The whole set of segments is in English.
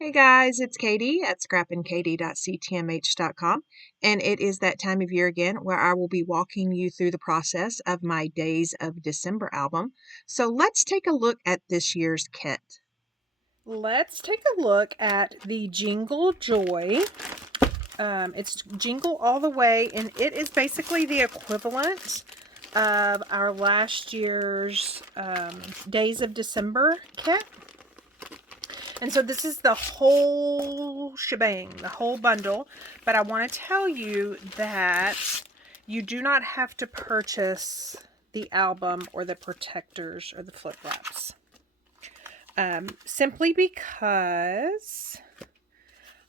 Hey guys, it's Katie at scrappingkatie.ctmh.com, and it is that time of year again where I will be walking you through the process of my Days of December album. So let's take a look at this year's kit. Let's take a look at the Jingle Joy. It's Jingle all the way, and it is basically the equivalent of our last year's Days of December kit. And so this is the whole shebang, the whole bundle. But I want to tell you that you do not have to purchase the album or the protectors or the flip flops. Simply because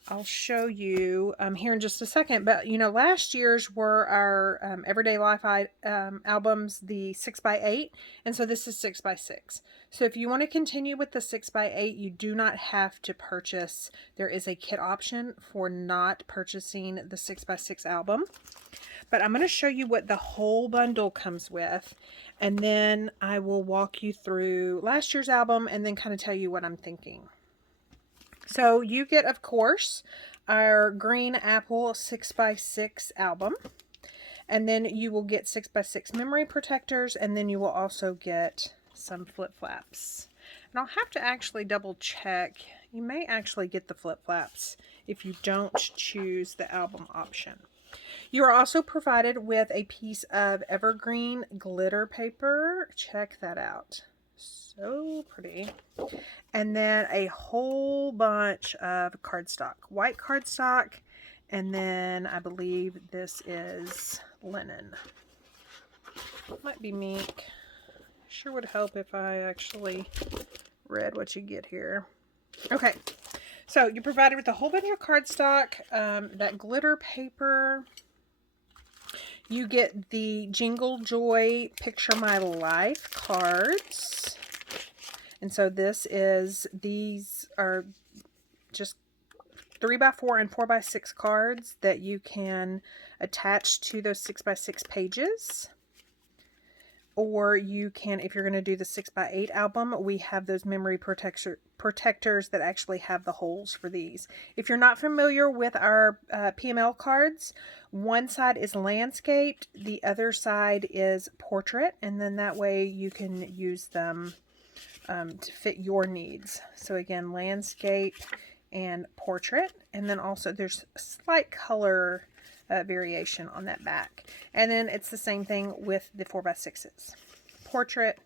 I'll show you here in just a second. But last year's were our Everyday Life albums, the 6x8, and so this is 6x6. So if you want to continue with the 6x8, you do not have to purchase. There is a kit option for not purchasing the 6x6 album. But I'm going to show you what the whole bundle comes with, and then I will walk you through last year's album and then kind of tell you what I'm thinking. So you get, of course, our Green Apple 6x6 album, and then you will get 6x6 memory protectors, and then you will also get some flip-flaps. And I'll have to actually double check. You may actually get the flip-flaps if you don't choose the album option. You are also provided with a piece of evergreen glitter paper. Check that out. So pretty. And then a whole bunch of cardstock. White cardstock. And then I believe this is linen. Might be meek. Sure would help if I actually read what you get here. Okay. So you're provided with a whole bunch of cardstock, that glitter paper. You get the Jingle Joy Picture My Life cards. And so these are just 3x4 and 4x6 cards that you can attach to those 6x6 pages. Or you can, if you're going to do the 6x8 album, we have those memory protectors that actually have the holes for these. If you're not familiar with our PML cards, one side is landscaped, the other side is portrait, and then that way you can use them to fit your needs. So again, landscape and portrait, and then also there's a slight color variation on that back. And then it's the same thing with the 4x6s. Portrait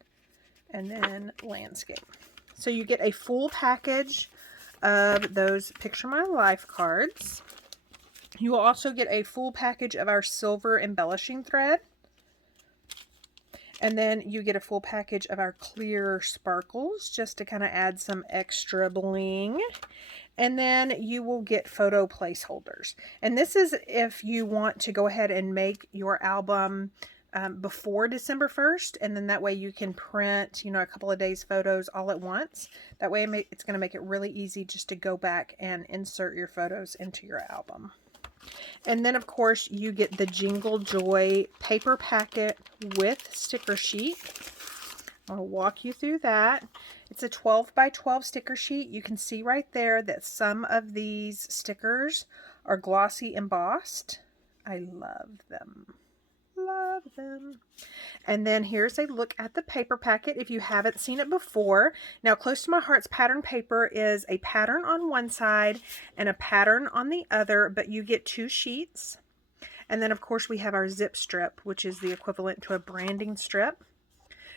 and then landscape. So you get a full package of those Picture My Life cards. You will also get a full package of our silver embellishing thread. And then you get a full package of our clear sparkles just to kind of add some extra bling. And then you will get photo placeholders. And this is if you want to go ahead and make your album before December 1st. And then that way you can print, a couple of days photos all at once. That way it's going to make it really easy just to go back and insert your photos into your album. And then, of course, you get the Jingle Joy paper packet with sticker sheet. I'll walk you through that. It's a 12x12 sticker sheet. You can see right there that some of these stickers are glossy embossed. I love them. Love them. And then here's a look at the paper packet if you haven't seen it before. Now, Close to My Heart's pattern paper is a pattern on one side and a pattern on the other, but you get two sheets. And then, of course, we have our zip strip, which is the equivalent to a branding strip.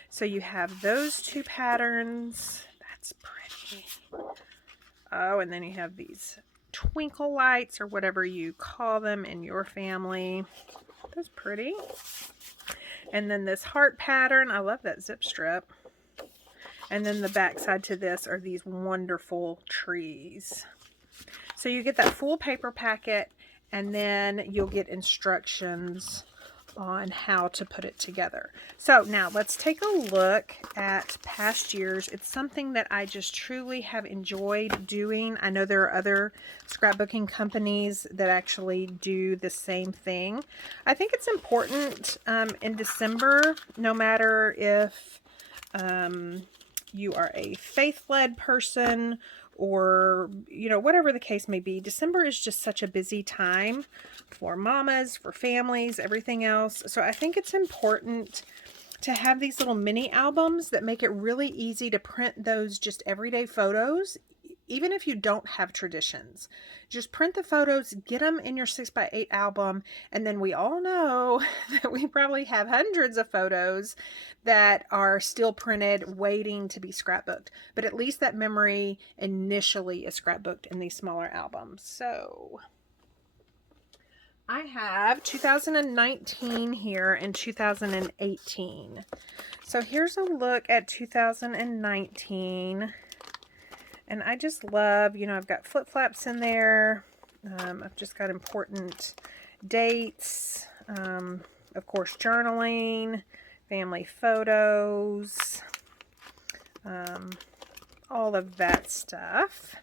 So you have those two patterns. That's pretty. Oh, and then you have these twinkle lights or whatever you call them in your family. That's pretty. And then this heart pattern. I love that zip strip. And then the back side to this are these wonderful trees. So you get that full paper packet, and then you'll get instructions on how to put it together. So now let's take a look at past years. It's something that I just truly have enjoyed doing. I know there are other scrapbooking companies that actually do the same thing. I think it's important in December, no matter if you are a faith-led person or whatever the case may be. December is just such a busy time for mamas, for families, everything else. So I think it's important to have these little mini albums that make it really easy to print those just everyday photos, even if you don't have traditions. Just print the photos, get them in your 6x8 album, and then we all know that we probably have hundreds of photos that are still printed waiting to be scrapbooked. But at least that memory initially is scrapbooked in these smaller albums. So I have 2019 here and 2018. So here's a look at 2019. And I just love, I've got flip flaps in there. I've just got important dates. Of course, journaling, family photos, all of that stuff.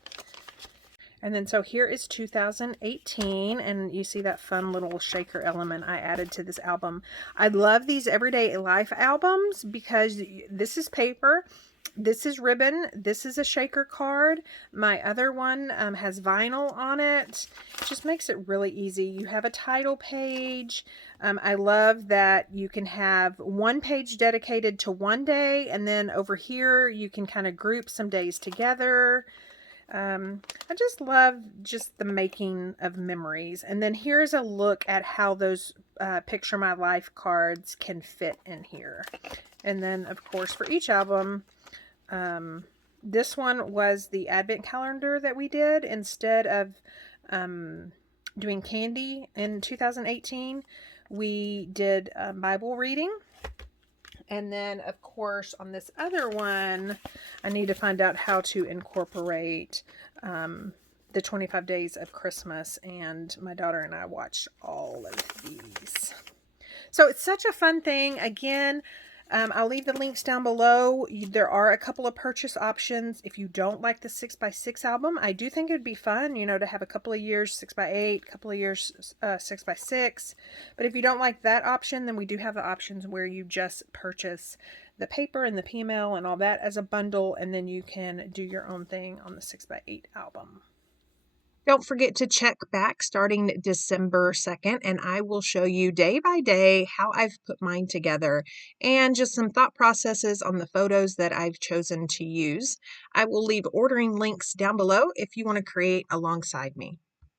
And then so here is 2018, and you see that fun little shaker element I added to this album. I love these everyday life albums because this is paper, this is ribbon, this is a shaker card. My other one has vinyl on it. It just makes it really easy. You have a title page. I love that you can have one page dedicated to one day, and then over here you can kind of group some days together. I just love just the making of memories. And then here's a look at how those Picture My Life cards can fit in here. And then, of course, for each album, this one was the advent calendar that we did instead of doing candy in 2018. We did Bible reading. And then, of course, on this other one, I need to find out how to incorporate the 25 Days of Christmas. And my daughter and I watched all of these. So it's such a fun thing. Again, I'll leave the links down below. There are a couple of purchase options. If you don't like the 6x6 album, I do think it'd be fun, to have a couple of years 6x8, a couple of years 6x6. But if you don't like that option, then we do have the options where you just purchase the paper and the PML and all that as a bundle, and then you can do your own thing on the 6x8 album. Don't forget to check back starting December 2nd, and I will show you day by day how I've put mine together and just some thought processes on the photos that I've chosen to use. I will leave ordering links down below if you want to create alongside me.